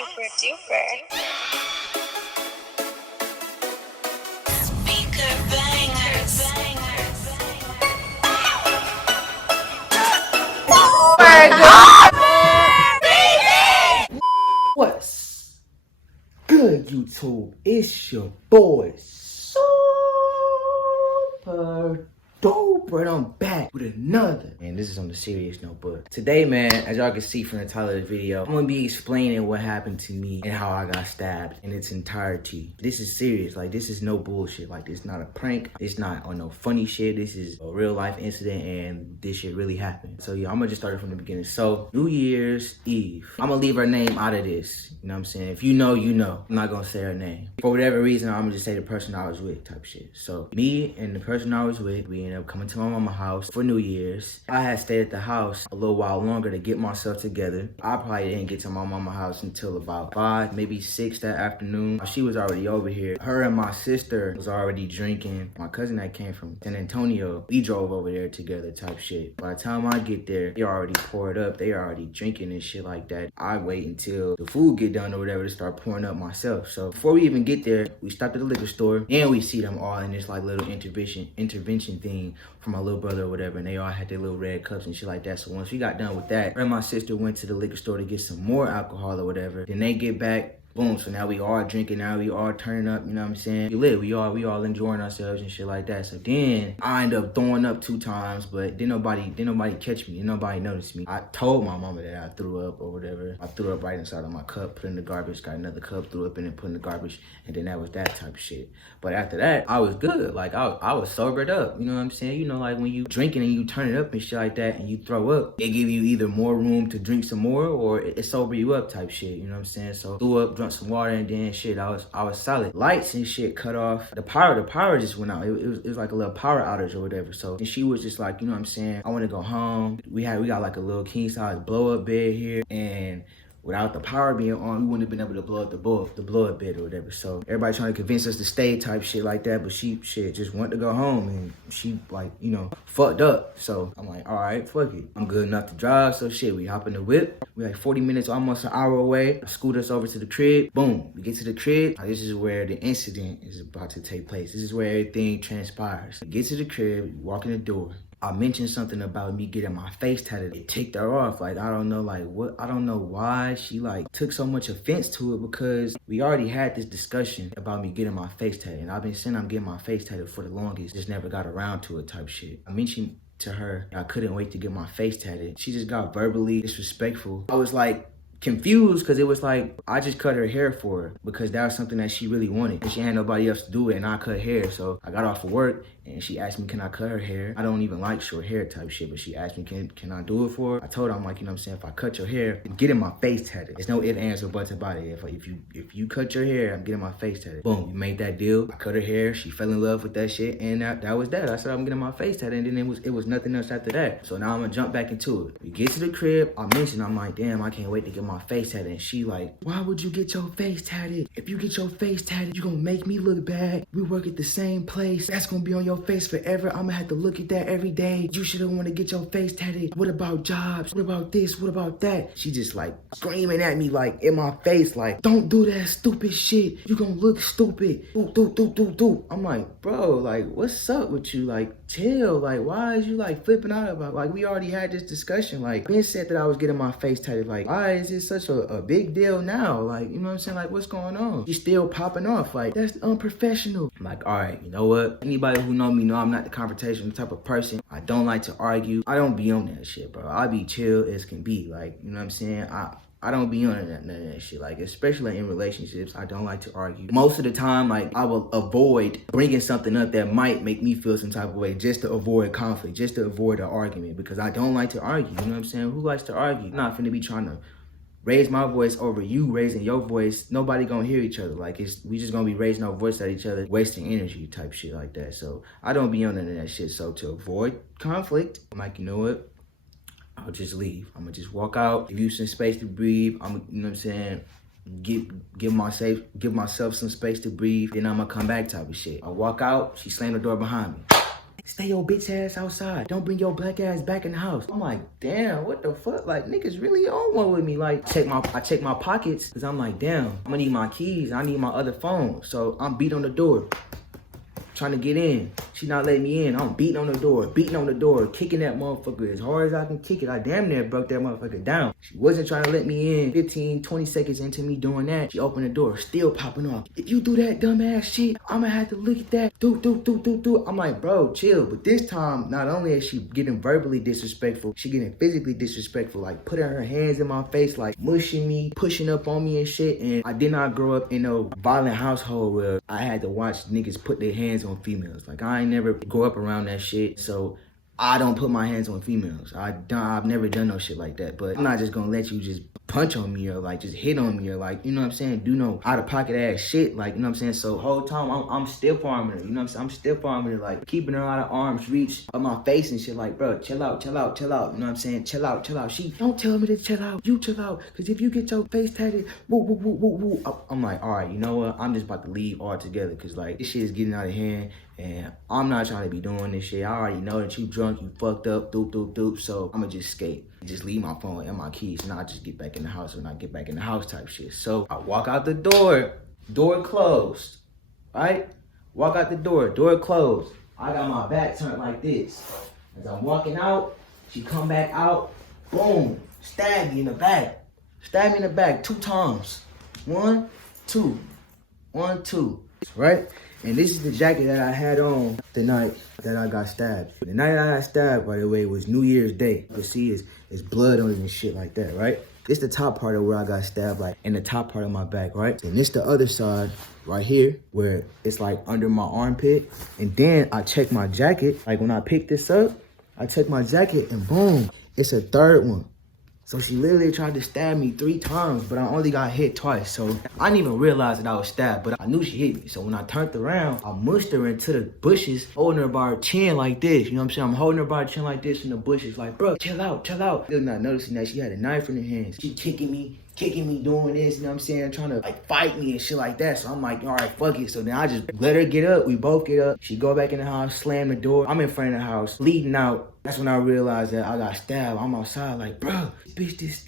Super duper. Speaker bangers. What's good, YouTube? It's your boy, SupurrDupurr, and I'm back with another. And this is on the serious note, but today, man, as y'all can see from the title of the video, I'm gonna be explaining what happened to me and how I got stabbed in its entirety. This is serious. Like, this is no bullshit. Like, this is not a prank. It's not on no funny shit. This is a real life incident, and this shit really happened. So yeah, I'm gonna just start it from the beginning. So New Year's Eve, I'm gonna leave her name out of this. You know what I'm saying? If you know, you know. I'm not gonna say her name. For whatever reason, I'm gonna just say the person I was with type shit. So me and the person I was with, we ended up coming to my mama's house for New Year's. I had stayed at the house a little while longer to get myself together. I probably didn't get to my mama's house until about 5, maybe 6 that afternoon. She was already over here. Her and my sister was already drinking. My cousin that came from San Antonio, we drove over there together type shit. By the time I get there, they already poured up. They already drinking and shit like that. I wait until the food get done or whatever to start pouring up myself. So before we even get there, we stopped at the liquor store and we see them all in this like little intervention thing for my little brother or whatever, and they all had their little red cups and shit like that. So once we got done with that, her and my sister went to the liquor store to get some more alcohol or whatever. Then they get back, boom, so now we all drinking, now we all turning up, you know what I'm saying? We all enjoying ourselves and shit like that. So then I end up throwing up 2 times, but didn't nobody catch me, didn't nobody notice me. I told my mama that I threw up or whatever. I threw up right inside of my cup, put in the garbage, got another cup, threw up in it, put in the garbage, and then that was that type of shit. But after that, I was good. Like I was sobered up, you know what I'm saying? You know, like when you drinking and you turn it up and shit like that and you throw up, it give you either more room to drink some more or it sober you up type shit, you know what I'm saying? So threw up, drunk some water, and then shit, I was solid. Lights and shit cut off. The power just went out. It was like a little power outage or whatever. So and she was just like, you know what I'm saying, I want to go home. We got like a little king size blow up bed here, and without the power being on, we wouldn't have been able to blow up the blow up bed or whatever. So everybody trying to convince us to stay type shit like that, but she just wanted to go home, and she like, you know, fucked up. So I'm like, all right, fuck it. I'm good enough to drive. So shit, we hop in the whip. We like 40 minutes, almost an hour away. I scoot us over to the crib. Boom, we get to the crib. Now, this is where the incident is about to take place. This is where everything transpires. We get to the crib, we walk in the door. I mentioned something about me getting my face tatted. It ticked her off. Like, I don't know, like what, I don't know why she like took so much offense to it, because we already had this discussion about me getting my face tatted. And I've been saying I'm getting my face tatted for the longest, just never got around to it type shit. I mentioned to her I couldn't wait to get my face tatted. She just got verbally disrespectful. I was like confused, because it was like I just cut her hair for her because that was something that she really wanted, and she had nobody else to do it, and I cut hair. So I got off of work and she asked me, can I cut her hair? I don't even like short hair type shit, but she asked me, can I do it for her? I told her, I'm like, you know what I'm saying, if I cut your hair, I'm getting my face tatted. There's no ifs, ands, or buts about it. If you cut your hair, I'm getting my face tatted. Boom, we made that deal. I cut her hair, she fell in love with that shit, and that was that. I said I'm getting my face tatted, and then it was nothing else after that. So now I'm gonna jump back into it. We get to the crib, I mentioned, I'm like, damn, I can't wait to get my face tatted. And she like, why would you get your face tatted? If you get your face tatted, you gonna make me look bad. We work at the same place. That's gonna be on your face forever. I'm gonna have to look at that every day. You shouldn't want to get your face tatted. What about jobs? What about this? What about that? She just like screaming at me like in my face, like, don't do that stupid shit. You gonna look stupid. Do. I'm like, bro, like, what's up with you? Like, chill. Like, why is you like flipping out about, like, we already had this discussion. Like, Ben said that I was getting my face tatted. Like, why is it such a big deal now? Like, you know what I'm saying? Like, what's going on? She's still popping off. Like, that's unprofessional. I'm like, all right, you know what? Anybody who know me know I'm not the confrontational type of person. I don't like to argue. I don't be on that shit, bro. I be chill as can be. Like, you know what I'm saying? I don't be on none of that shit. Like, especially in relationships, I don't like to argue. Most of the time, like, I will avoid bringing something up that might make me feel some type of way, just to avoid conflict, just to avoid an argument, because I don't like to argue. You know what I'm saying? Who likes to argue? I'm not finna be trying to raise my voice over you raising your voice. Nobody gonna hear each other. Like, we just gonna be raising our voice at each other, wasting energy type shit like that. So I don't be on none of that shit. So to avoid conflict, I'm like, you know what? I'll just leave. I'm gonna just walk out, give you some space to breathe. You know what I'm saying? Give myself some space to breathe. Then I'm gonna come back type of shit. I walk out, she slammed the door behind me. stay your bitch ass outside. Don't bring your black ass back in the house. I'm like, damn, what the fuck? Like, niggas really on one with me. Like, I check my pockets, because I'm like, damn, I'm gonna need my keys. I need my other phone. So I'm beat on the door, trying to get in. She not letting me in. I'm beating on the door, kicking that motherfucker as hard as I can kick it. I damn near broke that motherfucker down. She wasn't trying to let me in. 15, 20 seconds into me doing that, she opened the door, still popping off. If you do that dumbass shit, I'ma have to look at that. Do. I'm like, bro, chill. But this time, not only is she getting verbally disrespectful, she getting physically disrespectful, like putting her hands in my face, like mushing me, pushing up on me and shit. And I did not grow up in a violent household where I had to watch niggas put their hands on females. Like, I ain't never grow up around that shit, so I don't put my hands on females. I've never done no shit like that. But I'm not just gonna let you just punch on me or like just hit on me or like, you know what I'm saying, do no out of pocket ass shit, like, you know what I'm saying. So whole time I'm stiff arming her, you know what I'm saying. I'm stiff arming her, like keeping her out of arm's reach of my face and shit, like, bro, chill out, you know what I'm saying. Chill out. She don't tell me to chill out, you chill out, because if you get your face tatted, woo. I'm like, all right, you know what, I'm just about to leave altogether, because like this shit is getting out of hand and I'm not trying to be doing this shit. I already know that you drunk, you fucked up, doop, so I'ma just skate. Just leave my phone and my keys and I'll just get back in the house when I get back in the house type shit. So I walk out the door closed, right? Walk out the door closed. I got my back turned like this. As I'm walking out, she come back out, boom, stab me in the back. Stab me in the back 2 times. 1, 2, 1, 2, right? And this is the jacket that I had on the night that I got stabbed. The night I got stabbed, by the way, was New Year's Day. You can see it's blood on it and shit like that, right? This the top part of where I got stabbed, like in the top part of my back, right? And this the other side right here where it's like under my armpit. And then I check my jacket. Like when I pick this up, I check my jacket and boom, it's a third one. So she literally tried to stab me 3 times, but I only got hit twice. So I didn't even realize that I was stabbed, but I knew she hit me. So when I turned around, I mushed her into the bushes, holding her by her chin like this. You know what I'm saying? I'm holding her by her chin like this in the bushes, like, bro, chill out. Still not noticing that she had a knife in her hands. She kicking me, doing this, you know what I'm saying? Trying to like fight me and shit like that. So I'm like, all right, fuck it. So then I just let her get up. We both get up. She go back in the house, slam the door. I'm in front of the house, bleeding out. That's when I realized that I got stabbed. I'm outside like, bro, this bitch just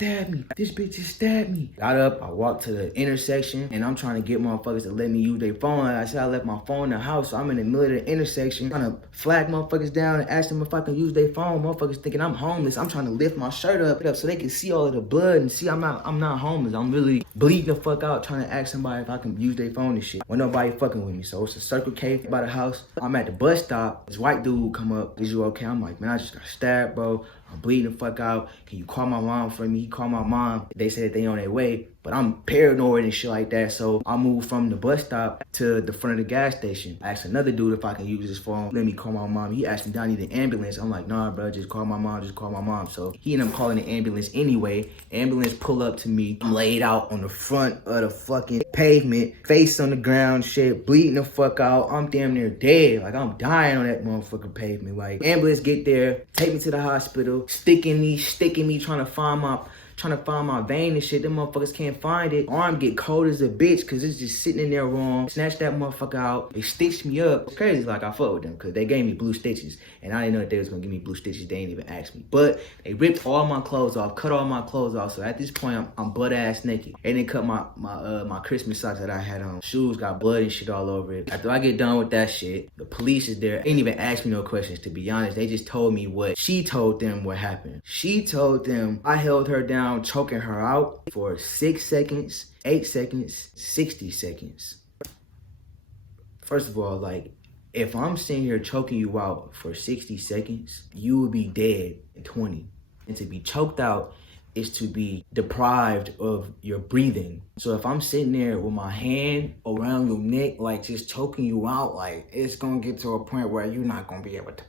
stabbed me. Got up, I walked to the intersection, and I'm trying to get motherfuckers to let me use their phone. Like I said, I left my phone in the house, so I'm in the middle of the intersection trying to flag motherfuckers down and ask them if I can use their phone. Motherfuckers thinking I'm homeless. I'm trying to lift my shirt up so they can see all of the blood and see I'm not homeless. I'm really bleeding the fuck out trying to ask somebody if I can use their phone and shit. When nobody fucking with me. So it's a Circle K by the house. I'm at the bus stop. This white dude come up. Is you okay? I'm like, man, I just got stabbed, bro. I'm bleeding the fuck out. Can you call my mom for me? He called my mom. They said they on their way, but I'm paranoid and shit like that. So I moved from the bus stop to the front of the gas station. I asked another dude if I can use his phone. Let me call my mom. He asked me, do I need an ambulance? I'm like, nah, bro, just call my mom. So he ended up calling the ambulance anyway. Ambulance pull up to me. I'm laid out on the front of the fucking pavement, face on the ground, shit, bleeding the fuck out. I'm damn near dead. Like, I'm dying on that motherfucking pavement. Like, ambulance get there, take me to the hospital, sticking me, trying to find my vein and shit. Them motherfuckers can't find it. Arm get cold as a bitch because it's just sitting in there wrong. Snatch that motherfucker out. They stitched me up. It's crazy, like, I fuck with them because they gave me blue stitches. And I didn't know that they was going to give me blue stitches. They didn't even ask me. But they ripped all my clothes off, cut all my clothes off. So at this point, I'm butt-ass naked. They didn't cut my Christmas socks that I had on. Shoes got blood and shit all over it. After I get done with that shit, the police is there. They didn't even ask me no questions, to be honest. They just told me what she told them what happened. She told them I held her down, choking her out for 6 seconds, 8 seconds, 60 seconds. First of all, like, if I'm sitting here choking you out for 60 seconds, you would be dead in 20. And to be choked out is to be deprived of your breathing. So if I'm sitting there with my hand around your neck, like just choking you out, like it's gonna get to a point where you're not gonna be able to.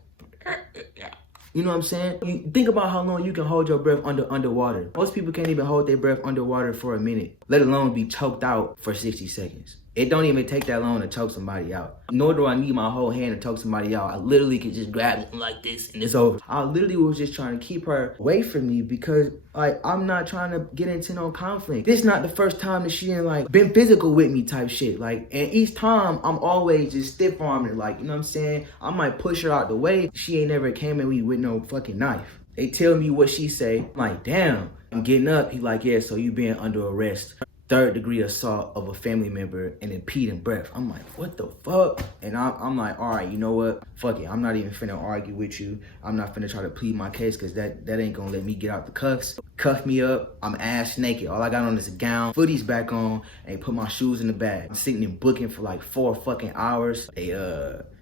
You know what I'm saying? You think about how long you can hold your breath underwater. Most people can't even hold their breath underwater for a minute, let alone be choked out for 60 seconds. It don't even take that long to choke somebody out. Nor do I need my whole hand to choke somebody out. I literally could just grab them like this and it's over. I literally was just trying to keep her away from me because like I'm not trying to get into no conflict. This is not the first time that she ain't like been physical with me type shit. Like, and each time I'm always just stiff arming her, like, you know what I'm saying? I might push her out the way. She ain't never came at me with no fucking knife. They tell me what she say. I'm like, damn. I'm getting up. He like, yeah, so you being under arrest. 3rd-degree assault of a family member and impeding breath. I'm like, what the fuck? And I'm like, all right, you know what? Fuck it. I'm not even finna argue with you. I'm not finna try to plead my case because that ain't gonna let me get out the cuffs. Cuff me up. I'm ass naked. All I got on is a gown, footies back on, and put my shoes in the bag. I'm sitting and booking for like 4 fucking hours. They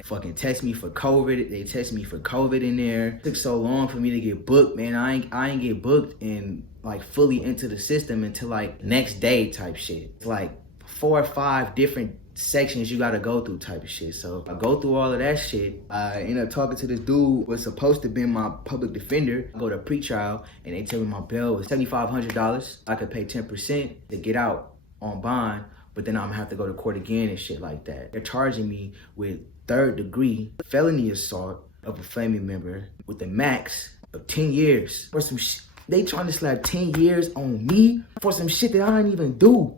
fucking test me for COVID. They test me for COVID in there. It took so long for me to get booked, man. I ain't get booked in like fully into the system until like next day type shit. It's like 4 or 5 different sections you gotta go through type of shit. So I go through all of that shit. I end up talking to this dude was supposed to be my public defender. I go to pre-trial and they tell me my bail was $7,500. I could pay 10% to get out on bond, but then I'm gonna have to go to court again and shit like that. They're charging me with 3rd-degree felony assault of a family member with the max of 10 years for some shit. They trying to slap 10 years on me for some shit that I didn't even do.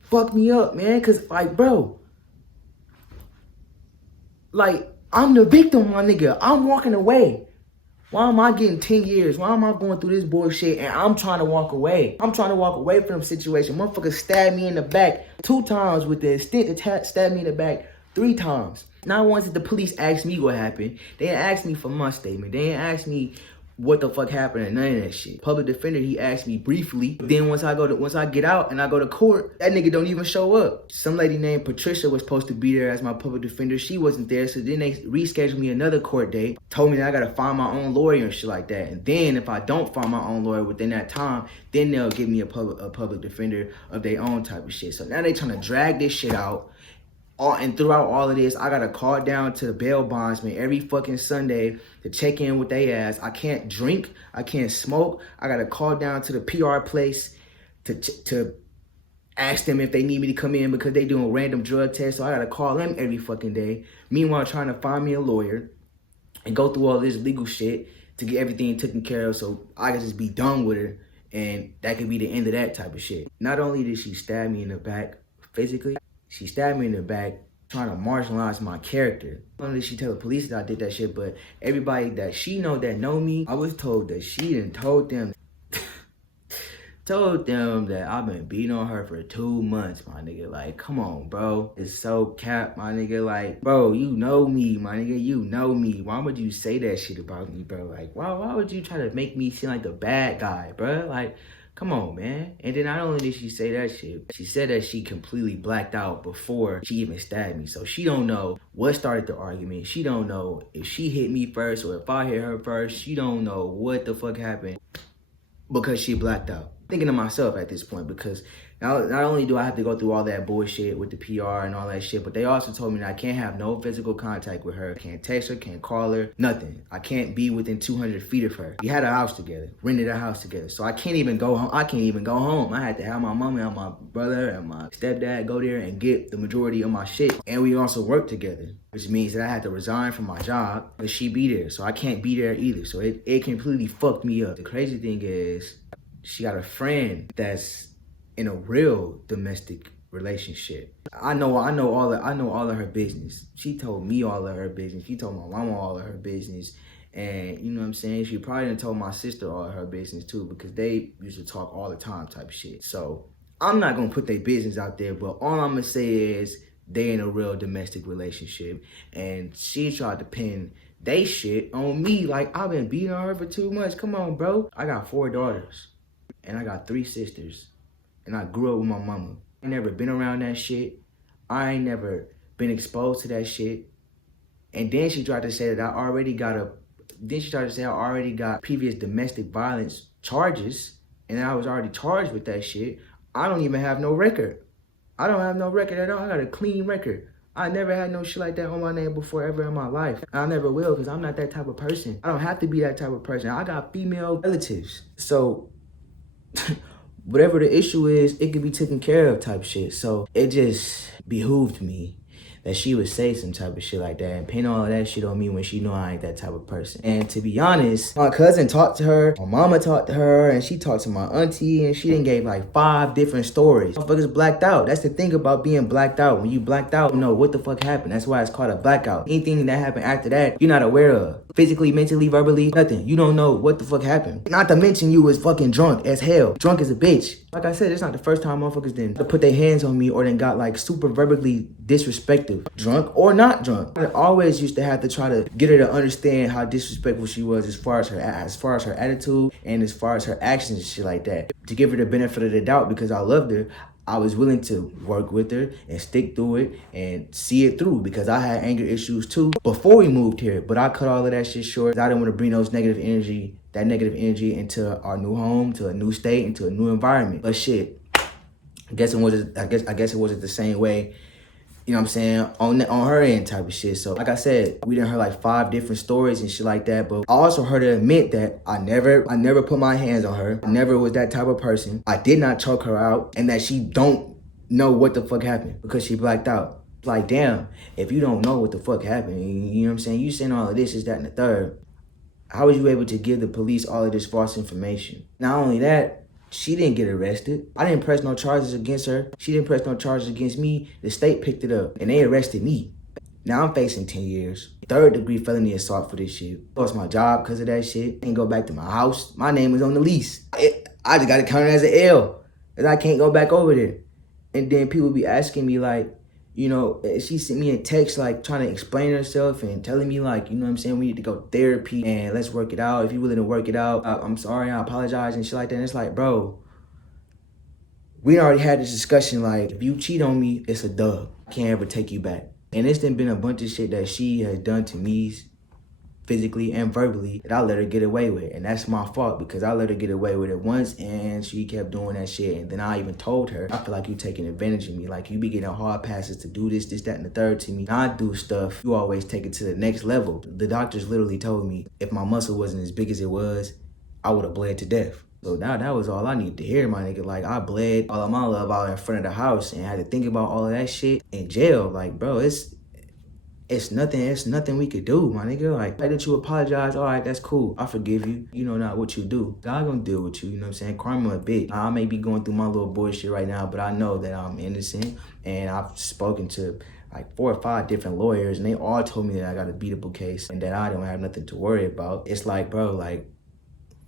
Fuck me up, man. Cause like, bro, like I'm the victim, my nigga. I'm walking away. Why am I getting 10 years? Why am I going through this bullshit and I'm trying to walk away? I'm trying to walk away from the situation. Motherfucker stabbed me in the back 2 times with the stick to stab me in the back 3 times. Not once did the police ask me what happened. They didn't ask me for my statement. They didn't ask me what the fuck happened and none of that shit. Public defender, he asked me briefly. Then once I get out and I go to court, that nigga don't even show up. Some lady named Patricia was supposed to be there as my public defender. She wasn't there, so then they rescheduled me another court date. Told me that I gotta find my own lawyer and shit like that. And then if I don't find my own lawyer within that time, then they'll give me a public defender of their own type of shit. So now they trying to drag this shit out. And throughout all of this, I gotta call down to the bail bondsman every fucking Sunday to check in with they ass. I can't drink, I can't smoke. I gotta call down to the PR place to ask them if they need me to come in because they doing random drug tests. So I gotta call them every fucking day. Meanwhile, trying to find me a lawyer and go through all this legal shit to get everything taken care of so I can just be done with her. And that could be the end of that type of shit. Not only did she stab me in the back physically, she stabbed me in the back trying to marginalize my character. Not only did she tell the police that I did that shit, but everybody that she know that know me, I was told that she done told them that I've been beating on her for 2 months, my nigga. Like, come on, bro. It's so cap, my nigga. Like, bro, you know me, my nigga. You know me. Why would you say that shit about me, bro? Like, why would you try to make me seem like the bad guy, bro? Like, come on, man. And then not only did she say that shit, she said that she completely blacked out before she even stabbed me. So she don't know what started the argument. She don't know if she hit me first or if I hit her first. She don't know what the fuck happened because she blacked out. Thinking to myself at this point because not only do I have to go through all that bullshit with the PR and all that shit, but they also told me that I can't have no physical contact with her. Can't text her, can't call her, nothing. I can't be within 200 feet of her. We had a house together, rented a house together. So I can't even go home. I had to have my mom and my brother and my stepdad go there and get the majority of my shit. And we also work together, which means that I had to resign from my job because she be there. So I can't be there either. So it completely fucked me up. The crazy thing is she got a friend that's in a real domestic relationship. I know all of her business. She told me all of her business. She told my mama all of her business. And you know what I'm saying? She probably done told my sister all of her business too because they used to talk all the time type of shit. So I'm not gonna put their business out there, but all I'm gonna say is they in a real domestic relationship. And she tried to pin they shit on me like I've been beating on her for 2 months. Come on, bro. I got 4 daughters. And I got 3 sisters. And I grew up with my mama. I ain't never been around that shit. I ain't never been exposed to that shit. And then she tried to say that I already got previous domestic violence charges. And I was already charged with that shit. I don't even have no record. I don't have no record at all. I got a clean record. I never had no shit like that on my name before ever in my life. I never will because I'm not that type of person. I don't have to be that type of person. I got female relatives. So whatever the issue is, it could be taken care of type shit. So it just behooved me that she would say some type of shit like that and pin all of that shit on me when she know I ain't that type of person. And to be honest, my cousin talked to her, my mama talked to her, and she talked to my auntie, and she done gave like 5 different stories. Motherfuckers blacked out. That's the thing about being blacked out. When you blacked out, you know what the fuck happened. That's why it's called a blackout. Anything that happened after that, you're not aware of. Physically, mentally, verbally, nothing. You don't know what the fuck happened. Not to mention you was fucking drunk as hell. Drunk as a bitch. Like I said, it's not the first time motherfuckers didn't put their hands on me or then got like super verbally disrespectful. Drunk or not drunk. I always used to have to try to get her to understand how disrespectful she was as far as her attitude and as far as her actions and shit like that. To give her the benefit of the doubt because I loved her, I was willing to work with her and stick through it and see it through because I had anger issues too before we moved here. But I cut all of that shit short. I didn't want to bring that negative energy into our new home, to a new state, into a new environment. But shit, I guess it wasn't the same way, you know what I'm saying, on her end type of shit. So like I said, we done heard like 5 different stories and shit like that. But I also heard her admit that I never put my hands on her. I never was that type of person. I did not choke her out, and that she don't know what the fuck happened because she blacked out. Like, damn, if you don't know what the fuck happened, you know what I'm saying, you saying all of this, that, and the third, how was you able to give the police all of this false information? Not only that, she didn't get arrested. I didn't press no charges against her. She didn't press no charges against me. The state picked it up and they arrested me. Now I'm facing 10 years. 3rd-degree felony assault for this shit. Lost my job because of that shit. Didn't go back to my house. My name was on the lease. I just got to count it as an L. Because I can't go back over there. And then people be asking me like, you know, she sent me a text like trying to explain herself and telling me like, you know what I'm saying, we need to go therapy and let's work it out. If you're willing to work it out, I'm sorry, I apologize and shit like that. And it's like, bro, we already had this discussion. Like, if you cheat on me, it's a dub. I can't ever take you back. And it's been a bunch of shit that she has done to me physically and verbally that I let her get away with. And that's my fault because I let her get away with it once and she kept doing that shit. And then I even told her, I feel like you taking advantage of me. Like, you be getting hard passes to do this, that, and the third to me. I do stuff, you always take it to the next level. The doctors literally told me if my muscle wasn't as big as it was, I would have bled to death. So now that was all I needed to hear, my nigga. Like, I bled all of my love out in front of the house and had to think about all of that shit in jail. Like, bro, it's nothing we could do, my nigga. Like that you apologize, all right, that's cool. I forgive you. You know not what you do. God gonna deal with you, you know what I'm saying? Karma a bitch. I may be going through my little bullshit right now, but I know that I'm innocent. And I've spoken to like 4 or 5 different lawyers and they all told me that I got a beatable case and that I don't have nothing to worry about. It's like, bro, like,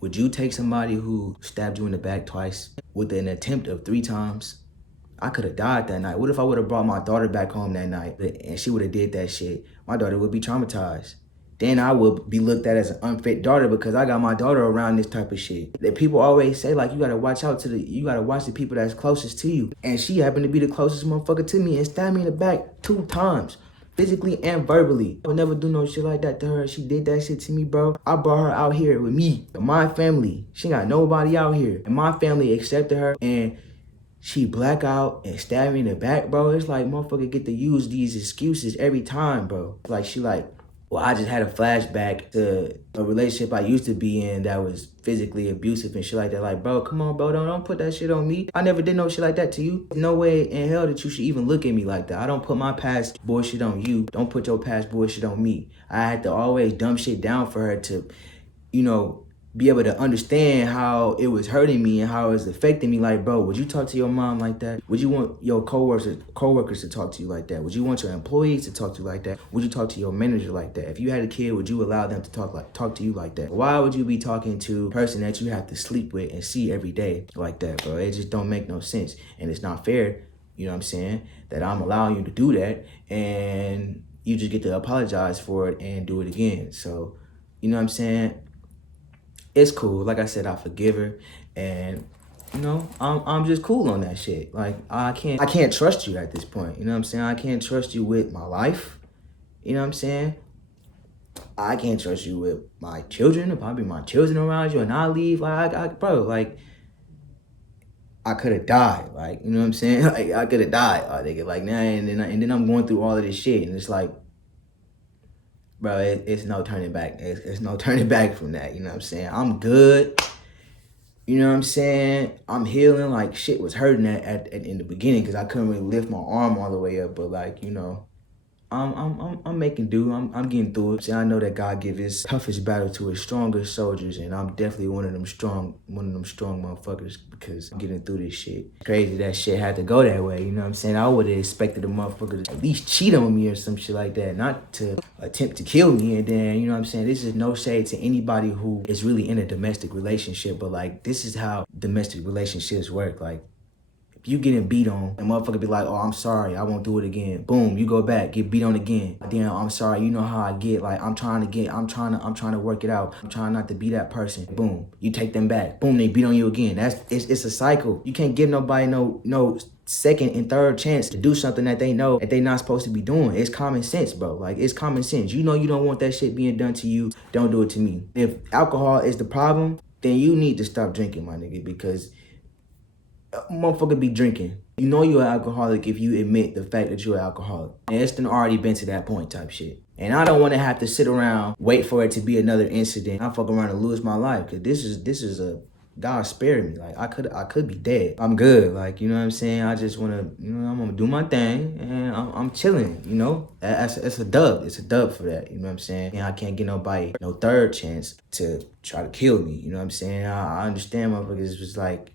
would you take somebody who stabbed you in the back twice with an attempt of 3 times? I could have died that night. What if I would have brought my daughter back home that night and she would have did that shit? My daughter would be traumatized. Then I would be looked at as an unfit daughter because I got my daughter around this type of shit. That people always say, like, you gotta watch the people that's closest to you. And she happened to be the closest motherfucker to me and stabbed me in the back 2 times. Physically and verbally. I would never do no shit like that to her. She did that shit to me, bro. I brought her out here with me, my family. She got nobody out here. And my family accepted her and she black out and stab me in the back, bro. It's like motherfucker get to use these excuses every time, bro. Like she like, well, I just had a flashback to a relationship I used to be in that was physically abusive and shit like that. Like, bro, come on, bro, don't put that shit on me. I never did no shit like that to you. No way in hell that you should even look at me like that. I don't put my past bullshit on you. Don't put your past bullshit on me. I had to always dumb shit down for her to, you know, be able to understand how it was hurting me and how it was affecting me. Like, bro, would you talk to your mom like that? Would you want your coworkers to talk to you like that? Would you want your employees to talk to you like that? Would you talk to your manager like that? If you had a kid, would you allow them to talk to you like that? Why would you be talking to a person that you have to sleep with and see every day like that, bro? It just don't make no sense. And it's not fair, you know what I'm saying, that I'm allowing you to do that and you just get to apologize for it and do it again. So, you know what I'm saying? It's cool. Like I said, I forgive her, and you know, I'm just cool on that shit. Like I can't trust you at this point. You know what I'm saying? I can't trust you with my life. You know what I'm saying? I can't trust you with my children. If I be my children around you and I leave, like bro, like I could have died. Like, you know what I'm saying? Like I could have died. Like nah, and then I'm going through all of this shit, and it's like, bro, it's no turning back. It's no turning back from that. You know what I'm saying? I'm good. You know what I'm saying? I'm healing. Like, shit was hurting in the beginning because I couldn't really lift my arm all the way up. But, like, you know, I'm making do. I'm getting through it. See, I know that God give his toughest battle to his strongest soldiers, and I'm definitely one of them strong motherfuckers because I'm getting through this shit. Crazy that shit had to go that way, you know what I'm saying? I would have expected a motherfucker to at least cheat on me or some shit like that, not to attempt to kill me. And then, you know what I'm saying? This is no shade to anybody who is really in a domestic relationship, but like, this is how domestic relationships work. Like, you getting beat on, and motherfucker be like, oh, I'm sorry, I won't do it again. Boom, you go back, get beat on again. Then I'm sorry, you know how I get, like, I'm trying to work it out. I'm trying not to be that person. Boom, you take them back. Boom, they beat on you again. It's a cycle. You can't give nobody no second and third chance to do something that they know that they not supposed to be doing. It's common sense, bro. Like, it's common sense. You know you don't want that shit being done to you. Don't do it to me. If alcohol is the problem, then you need to stop drinking, my nigga, because motherfucker be drinking. You know you're an alcoholic if you admit the fact that you're an alcoholic. And it's done already been to that point type shit. And I don't want to have to sit around, wait for it to be another incident. I fuck around and lose my life. Cause this is a, God spared me. Like, I could be dead. I'm good. Like, you know what I'm saying? I just want to, you know, I'm going to do my thing and I'm chilling, you know? It's a dub. It's a dub for that. You know what I'm saying? And I can't get nobody no third chance to try to kill me. You know what I'm saying? I understand motherfuckers was like,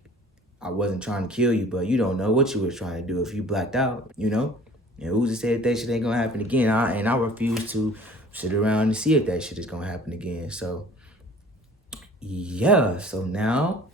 I wasn't trying to kill you, but you don't know what you were trying to do if you blacked out, you know? And who's to say that shit ain't gonna happen again? I refuse to sit around and see if that shit is gonna happen again. So, yeah. So now,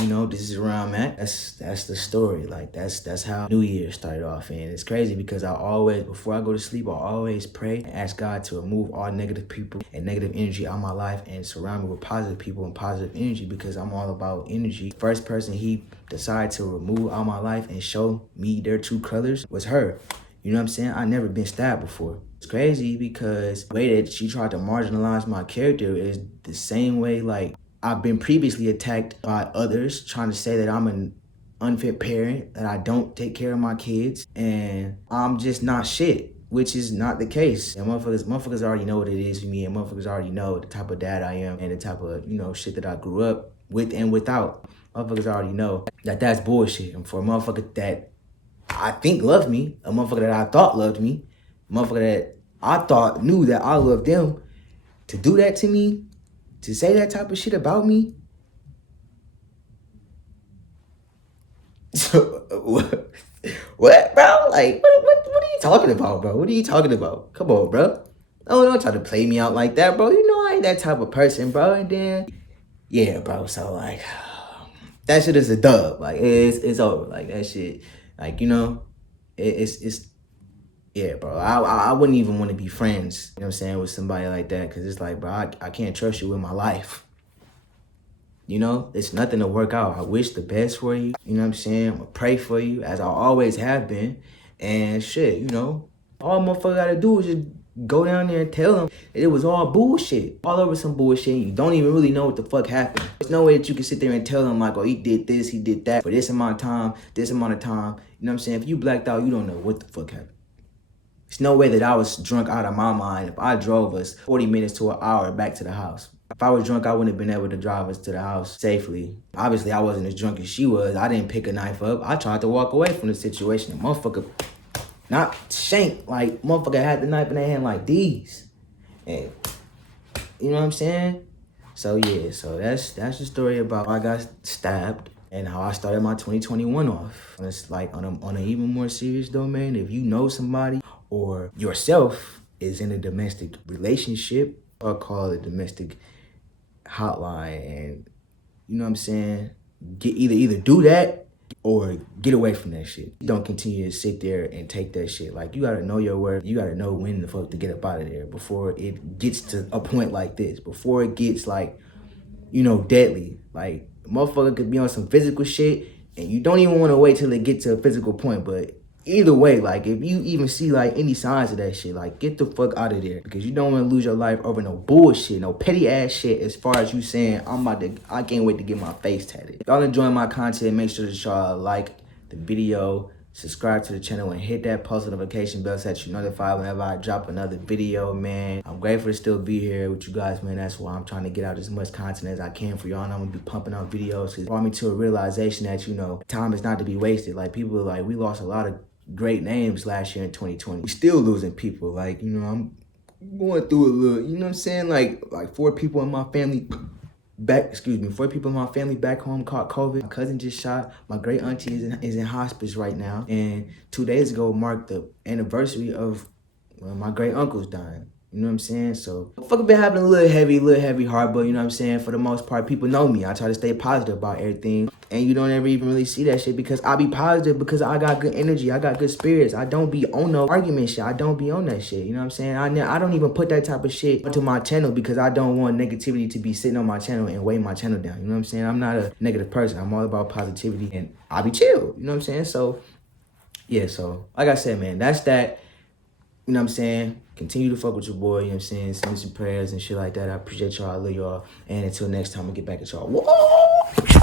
you know, this is where I'm at. That's the story. Like, that's how New Year started off. And it's crazy because I always, before I go to sleep, I always pray and ask God to remove all negative people and negative energy out of my life and surround me with positive people and positive energy because I'm all about energy. First person he decided to remove out of my life and show me their true colors was her. You know what I'm saying? I never been stabbed before. It's crazy because the way that she tried to marginalize my character is the same way, like, I've been previously attacked by others trying to say that I'm an unfit parent, that I don't take care of my kids, and I'm just not shit, which is not the case. And motherfuckers already know what it is for me, and motherfuckers already know the type of dad I am and the type of, you know, shit that I grew up with and without. Motherfuckers already know that that's bullshit. And for a motherfucker that I think loved me, a motherfucker that I thought loved me, a motherfucker that I thought knew that I loved them, to do that to me, to say that type of shit about me. So, what, bro? Like, what are you talking about, bro? What are you talking about? Come on, bro. Oh, don't try to play me out like that, bro. You know I ain't that type of person, bro. And then, yeah, bro. So, like, that shit is a dub. Like, it's over. Like, that shit, like, you know, it's yeah, bro. I wouldn't even want to be friends, you know what I'm saying, with somebody like that. Because it's like, bro, I can't trust you with my life. You know, it's nothing to work out. I wish the best for you. You know what I'm saying? I'm going to pray for you, as I always have been. And shit, you know, all motherfucker got to do is just go down there and tell them that it was all bullshit. All over some bullshit. You don't even really know what the fuck happened. There's no way that you can sit there and tell them, like, oh, he did this, he did that for this amount of time, this amount of time. You know what I'm saying? If you blacked out, you don't know what the fuck happened. There's no way that I was drunk out of my mind if I drove us 40 minutes to an hour back to the house. If I was drunk, I wouldn't have been able to drive us to the house safely. Obviously, I wasn't as drunk as she was. I didn't pick a knife up. I tried to walk away from the situation. The motherfucker, not shank, like, motherfucker had the knife in their hand like these. And, you know what I'm saying? So, yeah, so that's the story about how I got stabbed and how I started my 2021 off. And it's like, on an even more serious domain, if you know somebody or yourself is in a domestic relationship, I'll call it domestic hotline, and you know what I'm saying, get either do that or get away from that shit. Don't continue to sit there and take that shit. Like, you gotta know your worth. You gotta know when the fuck to get up out of there before it gets to a point like this, before it gets, like, you know, deadly. Like, a motherfucker could be on some physical shit and you don't even want to wait till it gets to a physical point. But either way, like, if you even see, like, any signs of that shit, like, get the fuck out of there, because you don't want to lose your life over no bullshit, no petty ass shit. As far as you saying, I can't wait to get my face tatted. If y'all enjoying my content, make sure that y'all like the video, subscribe to the channel and hit that post notification bell so that you notified whenever I drop another video, man. I'm grateful to still be here with you guys, man. That's why I'm trying to get out as much content as I can for y'all, and I'm gonna be pumping out videos because it brought me to a realization that, you know, time is not to be wasted. Like, people are like, we lost a lot of great names last year in 2020. We still losing people. Like, you know, I'm going through a little, you know what I'm saying? Like 4 people in my family back home caught COVID. My cousin just shot. My great auntie is in hospice right now. And 2 days ago marked the anniversary of my great uncle's dying. You know what I'm saying? So, fucking been having a little heavy heart, but you know what I'm saying? For the most part, people know me. I try to stay positive about everything. And you don't ever even really see that shit because I be positive because I got good energy. I got good spirits. I don't be on no argument shit. I don't be on that shit. You know what I'm saying? I don't even put that type of shit onto my channel because I don't want negativity to be sitting on my channel and weigh my channel down. You know what I'm saying? I'm not a negative person. I'm all about positivity and I be chill. You know what I'm saying? So, yeah. So, like I said, man, that's that. You know what I'm saying? Continue to fuck with your boy, you know what I'm saying? Send me some prayers and shit like that. I appreciate y'all. I love y'all. And until next time, I'll get back at y'all. Whoa!